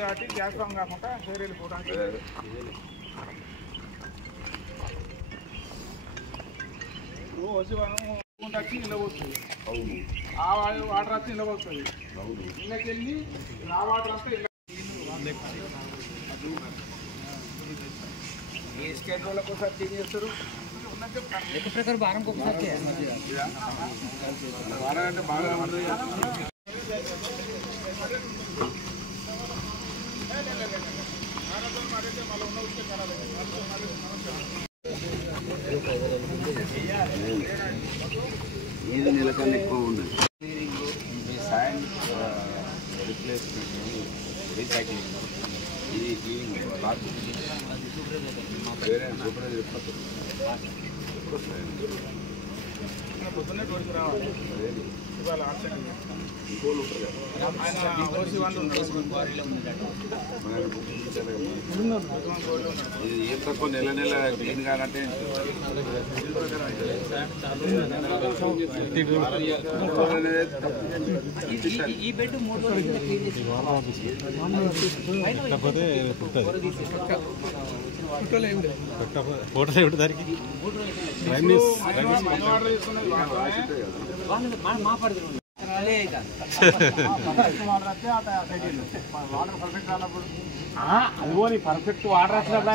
కాబట్టి gas form కాకుండా వేరే వెళ్ళిపోవడానికి వచ్చి వచ్చి ఇలా పోతుంది. ఆ వాటర్ వచ్చి ఇలా పోతుంది. ఇళ్ళకి వెళ్ళి ఆ వాటర్ అంతా ఏ స్కెడ్యూల్కి ఒకసారి చేంజ్ చేస్తారు. లెక్క ప్రకారం వారంకి ఒకసారి వారం అంటే బాగా ఏది నెలకన్నా ఎక్కువ ఉండదు. సైన్స్ రిప్లేస్మెంట్ రీసైక్లింగ్ ఇది క్లీనింగ్ వేరే సూపర్వైజర్ పొద్దున్నే టోడికి రావాలి. ఇవాళ ఇంకోళ్ళు ఉంటారు ఇది ఏం తక్కువ నెల నెల క్లీన్ కానంటే ఈ బెడ్ 3 రోజులు క్లీన్ చేసి ఫోటోలు ఏమిటి దానికి మాట్లాడుతున్నాం అదిగోని పర్ఫెక్ట్ వాటర్ వచ్చినప్పుడు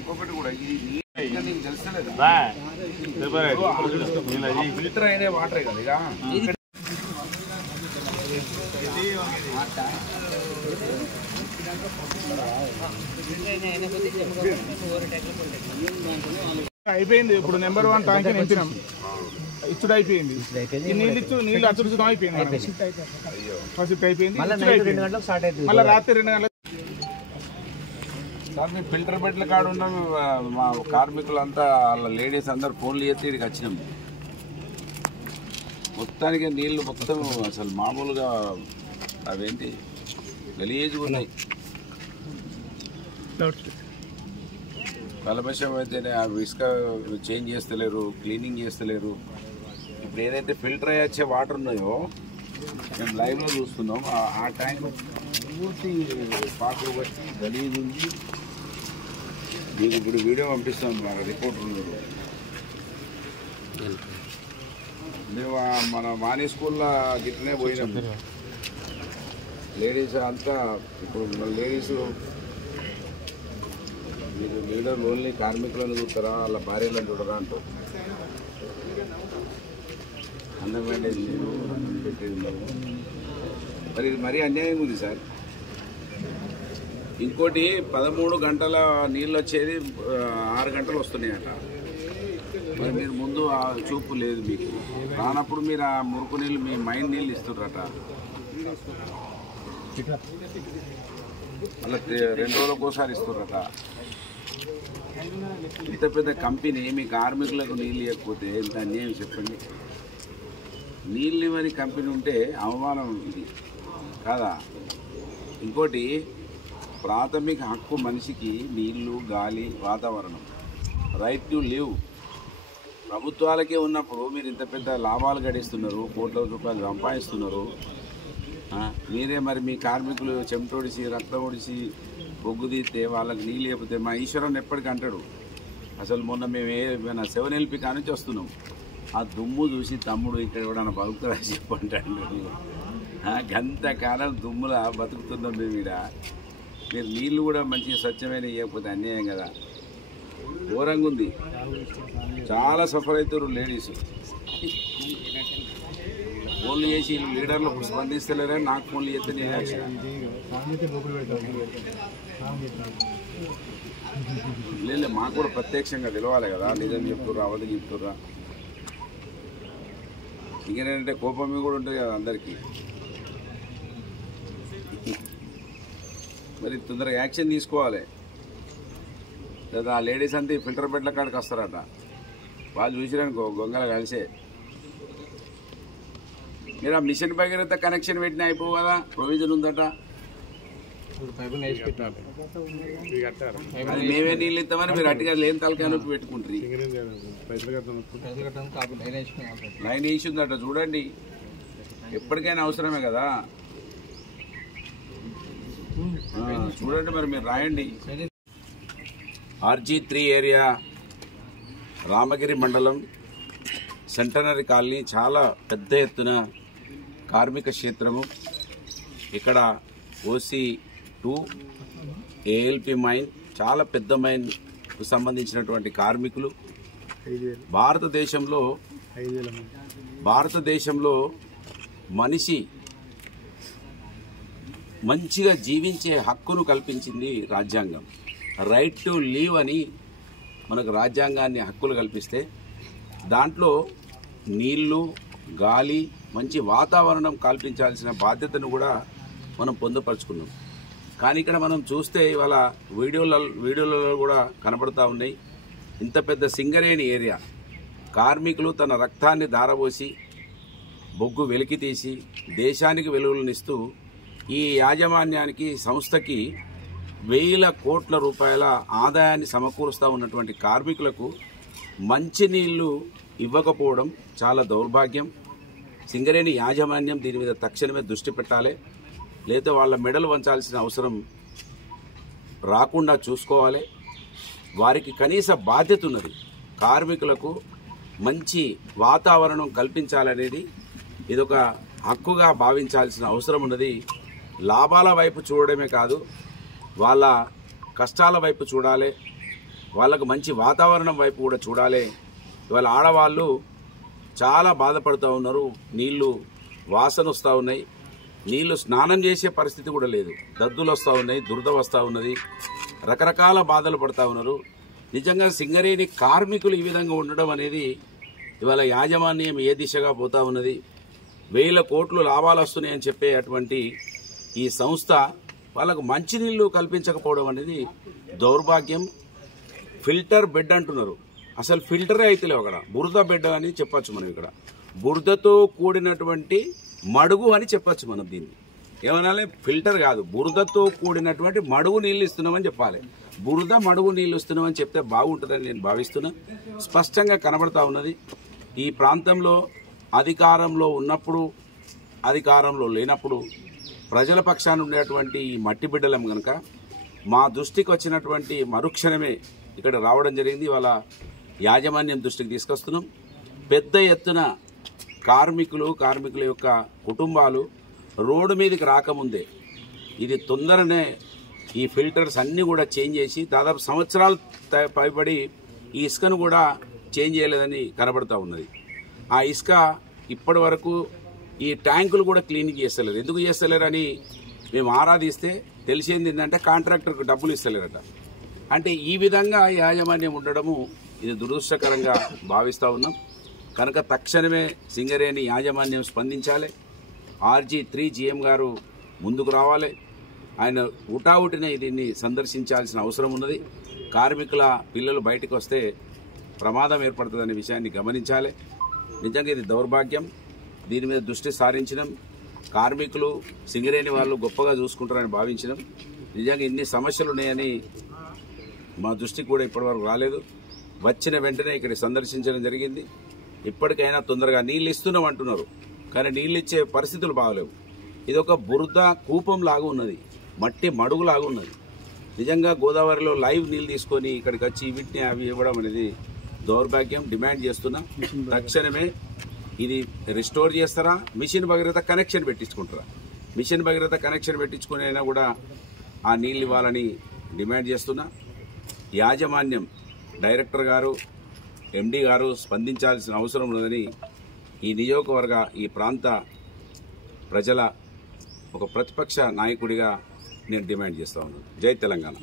ఇంకొకటి కూడా ఇది తెలుస్తలేదు ఫిల్టర్ అయిన వాటరే కదా ఇక అయిపోయింది. ఇప్పుడు నెంబర్ 1 ట్యాంక్ నింపినాం, ఇచ్చుడు అయిపోయింది. నీళ్ళు అచ్చుడు అయిపోయింది. ఫస్ట్ అయిపోయింది. మళ్ళీ రాత్రి 2 గంటలకు సార్ మీ ఫిల్టర్ బెడ్ల కాడ ఉన్న మా కార్మికులంతా వాళ్ళ లేడీస్ అందరు ఫోన్లు చేస్తే ఇక్కడికి వచ్చినాం. మొత్తానికి నీళ్ళు మొత్తం అసలు మామూలుగా అవేంటి గలీజ్గా ఉన్నాయి. కలపశం అయితేనే ఆ ఇసుక చేంజ్ చేస్తలేరు, క్లీనింగ్ చేస్తలేరు. ఇప్పుడు ఏదైతే ఫిల్టర్ అయ్యి వచ్చే వాటర్ ఉన్నాయో మేము లైవ్లో చూస్తున్నాం. ఆ ట్యాంక్ పూర్తి పాకులు వచ్చి గలీజ్ ఉంది. మీకు ఇప్పుడు వీడియో పంపిస్తాం మన రిపోర్టర్ మేము మన మానీ స్కూల్లో గిట్లనే పోయినాం. లేడీస్ అంతా ఇప్పుడు మన లేడీస్ మీరు లీడర్ ఓన్లీ కార్మికులను చూస్తారా వాళ్ళ భార్యలను చూడరా అంటారు. అందమైన పెట్టేది మరి ఇది మరీ అన్యాయం ఉంది సార్. ఇంకోటి 13 గంటల నీళ్ళు వచ్చేది 6 గంటలు వస్తున్నాయట. మరి మీరు ముందు ఆ చూపు లేదు మీకు. రానప్పుడు మీరు ఆ మురుకు నీళ్ళు మీ మైండ్ నీళ్ళు ఇస్తున్నారట. అలా 2 రోజులకు ఒకసారి ఇస్తున్నారట. ఇంత పెద్ద కంపెనీ మీ కార్మికులకు నీళ్ళు ఇవ్వకపోతే ఎంత అన్యాయం చెప్పండి. నీళ్ళు ఇవ్వని కంపెనీ ఉంటే అవమానం ఇది కాదా. ఇంకోటి ప్రాథమిక హక్కు మనిషికి నీళ్లు, గాలి, వాతావరణం, రైట్ టు లివ్ ప్రభుత్వాలకే ఉన్నప్పుడు మీరు ఇంత పెద్ద లాభాలు గడిస్తున్నారు, కోట్ల రూపాయలు సంపాదిస్తున్నారు. మీరే మరి మీ కార్మికులు చెమటోడిసి రక్తం ఒడిసి బొగ్గు తీస్తే వాళ్ళకి నీళ్ళు లేకపోతే మా ఈశ్వరుని ఎప్పటికీ అంటాడు. అసలు మొన్న మేము ఏమైనా 7LP కానుంచి వస్తున్నాం. ఆ దుమ్ము చూసి తమ్ముడు ఇక్కడ ఎవడన్నా బతుకుతారా చెప్పంటాడు. గంతకాలం దుమ్ములా బతుకుతున్నాం మేము ఇక్కడ. మీరు నీళ్ళు కూడా మంచిగా స్వచ్ఛమైన ఇవ్వకపోతే అన్యాయం కదా. ఘోరంగా ఉంది. చాలా సఫర్ అవుతారు లేడీస్. ఫోన్లు చేసి లీడర్లు స్పందిస్తలేరని నాకు ఫోన్లు చేస్తే నేను యాక్షన్ లేదు. మాకు కూడా ప్రత్యక్షంగా తెలవాలి కదా నిజం చెప్తుర్రా అవధి చెప్తుర్రా. ఇంకేంటంటే కోపం కూడా ఉంటుంది కదా అందరికీ. మరి తొందరగా యాక్షన్ తీసుకోవాలి లేదా ఆ లేడీస్ అంతా ఫిల్టర్ బెడ్ల కాడికి వస్తారట. వాళ్ళు చూసిరనుకో గొంగల కలిసే. మీరు ఆ మిషన్ భగీరథ కనెక్షన్ పెట్టినా అయిపోవు కదా, ప్రొవిజన్ ఉందట. అది మేమే నీళ్ళు ఇస్తామని మీరు అట్టిగా లేని తలకాయ నొప్పి పెట్టుకుంటారు. లైన్ వేసి ఉందట చూడండి, ఎప్పటికైనా అవసరమే కదా. చూడండి మరి మీరు రాయండి. RG3 ఏరియా రామగిరి మండలం సెంటనరీ కాలనీ చాలా పెద్ద ఎత్తున కార్మిక క్షేత్రము. ఇక్కడ OC2 ALP మైన్ చాలా పెద్ద మైన్కు సంబంధించినటువంటి కార్మికులు. భారతదేశంలో మనిషి మంచిగా జీవించే హక్కును కల్పించింది రాజ్యాంగం. రైట్ టు లీవ్ అని మనకు రాజ్యాంగాన్ని హక్కులు కల్పిస్తే దాంట్లో నీళ్లు, గాలి, మంచి వాతావరణం కల్పించాల్సిన బాధ్యతను కూడా మనం పొందుపరుచుకున్నాం. కానీ ఇక్కడ మనం చూస్తే ఇవాళ వీడియోలలో కూడా కనబడతా ఉన్నాయి. ఇంత పెద్ద సింగరేణి ఏరియా కార్మికులు తన రక్తాన్ని ధారపోసి బొగ్గు వెలికి తీసి దేశానికి వెలుగులనిస్తూ ఈ యాజమాన్యానికి సంస్థకి వేల కోట్ల రూపాయల ఆదాయాన్ని సమకూరుస్తూ ఉన్నటువంటి కార్మికులకు మంచినీళ్లు ఇవ్వకపోవడం చాలా దౌర్భాగ్యం. సింగరేణి యాజమాన్యం దీని మీద తక్షణమే దృష్టి పెట్టాలి, లేదా వాళ్ళ మెడలు వంచాల్సిన అవసరం రాకుండా చూసుకోవాలి. వారికి కనీస బాధ్యత ఉన్నది. కార్మికులకు మంచి వాతావరణం కల్పించాలనేది ఇదొక హక్కుగా భావించాల్సిన అవసరం ఉన్నది. లాభాల వైపు చూడడమే కాదు, వాళ్ళ కష్టాల వైపు చూడాలి, వాళ్ళకు మంచి వాతావరణం వైపు కూడా చూడాలి. ఇవాళ ఆడవాళ్ళు చాలా బాధపడుతూ ఉన్నారు. నీళ్లు వాసన వస్తూ ఉన్నాయి, నీళ్లు స్నానం చేసే పరిస్థితి కూడా లేదు, దద్దులు వస్తూ ఉన్నాయి, దురద వస్తూ ఉన్నది, రకరకాల బాధలు పడుతూ ఉన్నారు. నిజంగా సింగరేణి కార్మికులు ఈ విధంగా ఉండడం అనేది ఇవాళ యాజమాన్యం ఏ దిశగా పోతా ఉన్నది. వేల కోట్లు లాభాలు వస్తున్నాయని చెప్పే అటువంటి ఈ సంస్థ వాళ్ళకు మంచినీళ్లు కల్పించకపోవడం అనేది దౌర్భాగ్యం. ఫిల్టర్ బెడ్ అంటున్నారు, అసలు ఫిల్టరే అయితే లేవు. అక్కడ బురద బెడ్ అని చెప్పచ్చు మనం. ఇక్కడ బురదతో కూడినటువంటి మడుగు అని చెప్పచ్చు మనం. దీన్ని ఏమనాలి? ఫిల్టర్ కాదు, బురదతో కూడినటువంటి మడుగు నీళ్ళు ఇస్తున్నామని చెప్పాలి. బురద మడుగు నీళ్ళు ఇస్తున్నామని చెప్తే బాగుంటుందని నేను భావిస్తున్నా. స్పష్టంగా కనబడతా ఉన్నది. ఈ ప్రాంతంలో అధికారంలో ఉన్నప్పుడు, అధికారంలో లేనప్పుడు ప్రజల పక్షాన ఉండేటువంటి ఈ మట్టి బిడ్డలం కనుక మా దృష్టికి వచ్చినటువంటి మరుక్షణమే ఇక్కడ రావడం జరిగింది. వాళ్ళ యాజమాన్యం దృష్టికి తీసుకొస్తున్నాం. పెద్ద ఎత్తున కార్మికుల యొక్క కుటుంబాలు రోడ్డు మీదకి రాకముందే ఇది తొందరనే ఈ ఫిల్టర్స్ అన్నీ కూడా చేంజ్ చేసి దాదాపు సంవత్సరాలు పైబడి ఈ ఇసుకను కూడా చేంజ్ చేయలేదని కనబడతా ఉన్నది. ఆ ఇసుక ఇప్పటి వరకు ఈ ట్యాంకులు కూడా క్లీనింగ్ చేస్తలేరు. ఎందుకు చేస్తలేరని మేము ఆరాధిస్తే తెలిసింది ఏంటంటే కాంట్రాక్టర్కు డబ్బులు ఇస్తలేరట. అంటే ఈ విధంగా యాజమాన్యం ఉండడము ఇది దురదృష్టకరంగా భావిస్తూ ఉన్నాం. కనుక తక్షణమే సింగరేణి యాజమాన్యం స్పందించాలి. RG3 GM గారు ముందుకు రావాలి. ఆయన ఉటావుటినే దీన్ని సందర్శించాల్సిన అవసరం ఉన్నది. కార్మికుల పిల్లలు బయటకు వస్తే ప్రమాదం ఏర్పడుతుందనే విషయాన్ని గమనించాలి. నిజంగా ఇది దౌర్భాగ్యం. దీని మీద దృష్టి సారించడం, కార్మికులు సింగరేణి వాళ్ళు గొప్పగా చూసుకుంటారని భావించడం. నిజంగా ఇన్ని సమస్యలు ఉన్నాయని మా దృష్టికి కూడా ఇప్పటివరకు రాలేదు. వచ్చిన వెంటనే ఇక్కడ సందర్శించడం జరిగింది. ఇప్పటికైనా తొందరగా నీళ్ళు ఇస్తున్నాం అంటున్నారు, కానీ నీళ్ళు ఇచ్చే పరిస్థితులు బాగలేవు. ఇది ఒక బురద కూపం లాగా ఉన్నది, మట్టి మడుగు లాగా ఉన్నది. నిజంగా గోదావరిలో లైవ్ నీళ్ళు తీసుకొని ఇక్కడికి వచ్చి వీటిని అవి ఇవ్వడం అనేది దౌర్భాగ్యం. డిమాండ్ చేస్తున్నా తక్షణమే ఇది రిస్టోర్ చేస్తారా, మిషన్ భగీరథ కనెక్షన్ పెట్టించుకుంటారా. మిషన్ భగీరథ కనెక్షన్ పెట్టించుకుని అయినా కూడా ఆ నీళ్ళు ఇవ్వాలని డిమాండ్ చేస్తున్నా. యాజమాన్యం డైరెక్టర్ గారు, MD గారు స్పందించాల్సిన అవసరం ఉన్నదని ఈ నియోజకవర్గ, ఈ ప్రాంత ప్రజల ఒక ప్రతిపక్ష నాయకుడిగా నేను డిమాండ్ చేస్తా ఉన్నాను. జై తెలంగాణ.